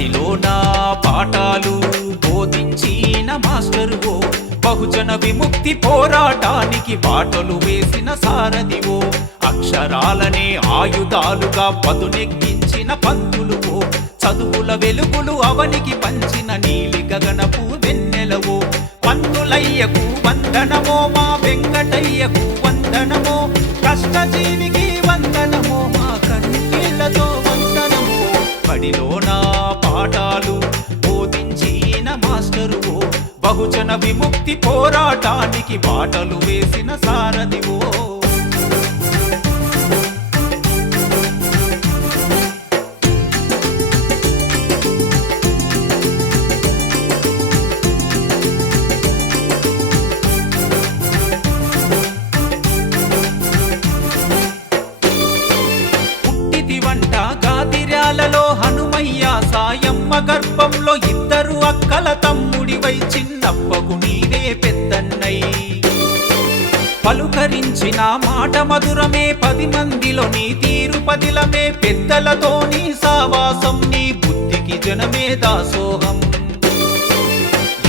బడిలోన పాఠాలు బోధించిన మాస్టరువో, బహుజన విముక్తి పోరాటానికి బాటలు వేసిన సారథివో, అక్షరాలనే ఆయుధాలుగా పదునెక్కించిన పంతులువో, చదువుల వెలుగులు అవనికి పంచిన నీలి గగనపు వెన్నెలవో. పంతులయ్యకు వందనమో, మా వెంకటయ్యకు వందనమో, కష్టజీవికి వందనమో, మా కన్నీళ్లతో వందనమో. బడిలోన పాఠాలు బోధించిన మాస్టరువో, బహుజన విముక్తి పోరాటానికి బాటలు వేసిన సారథివో. పుట్టితివంట గాదిర్యాలలో హనుమయ్య సాయమ్మ గర్భంలో ఇద్దరు అక్కల తమ్ముడివై చిన్నప్పకు నీవే పెద్దన్నై. పలుకరించిన మాట మధురమే, 10 మందిలో నీ తీరు పదిలమే, పెద్దలతో నీ సావాసం, నీ బుద్ధికి జనమే దాసోహం.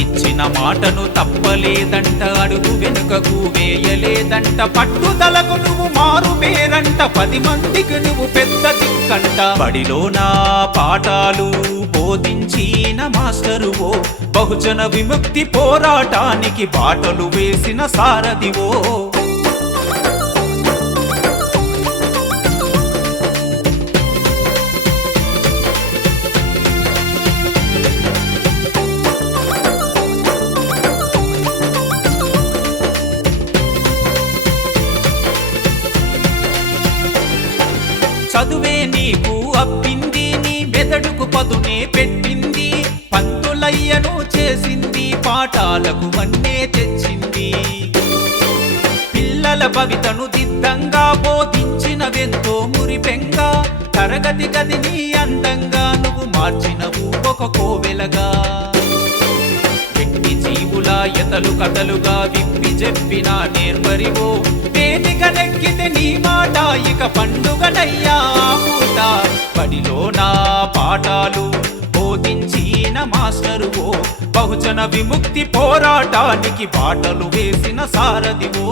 ఇచ్చిన మాటను తప్పలేదంట, అడుగు వెనుకకు వేయలేదంట, పట్టుదలకు నువ్వు మారు పేరంట, 10 మందికి నువ్వు పెద్ద దిక్కంట. బడిలోన పాఠాలు బోధించిన మాస్టరువో, బహుజన విముక్తి పోరాటానికి బాటలు వేసిన సారథివో. చదువే నీకు అప్పింది, నీ మెదడుకు పదునే పెట్టింది, పంతులయ్యను చేసింది, పాఠాలకు వన్నే తెచ్చింది. పిల్లల భవితను దిద్దంగా బోధించినవెంతో మురిపెంగా, తరగతి గదిని అందంగా నువ్వు మార్చినవు ఒక కోవెలగా. వ్యక్తి జీవుల ఎతలు కథలుగా విప్పి చెప్పిన నేర్పరివో, వేదిక నెక్కితే నీ మాట ఇక పండుగనయ్యా పూట. బడిలోన పాఠాలు బోధించిన మాస్టరువో, బహుజన విముక్తి పోరాటానికి బాటలు వేసిన సారథివో.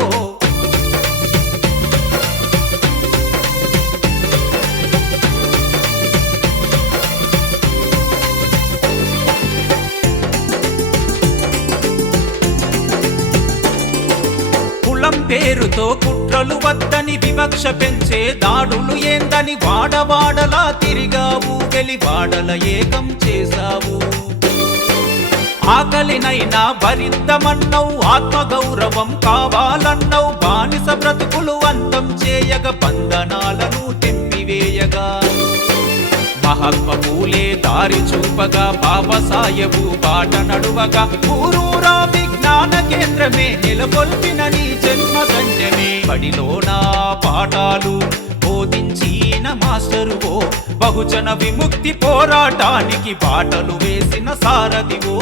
కులం పేరుతో కుట్రలు వద్దని, వివక్ష పెంచే దాడులు ఏందని, వాడవాడలా తిరిగావు, వెలివాడల ఏకం చేశావు. ఆకలినైనా భరిద్దామన్నవు, ఆత్మగౌరవం కావాలన్నవు, బానిస బ్రతుకులు అంతం చేయగ, బంధనాలను తెంపివేయగా. మహాత్మ పూలే దారి చూపగా, బాబాసాహెబు బాట నడువగా, ఊరూరా విజ్ఞాన కేంద్రమే నెలకొల్పిన నీ జన్మధన్యమే. బడిలోన పాఠాలు బోధించిన మాస్టరువో, బహుజన విముక్తి పోరాటానికి బాటలు వేసిన సారథివో.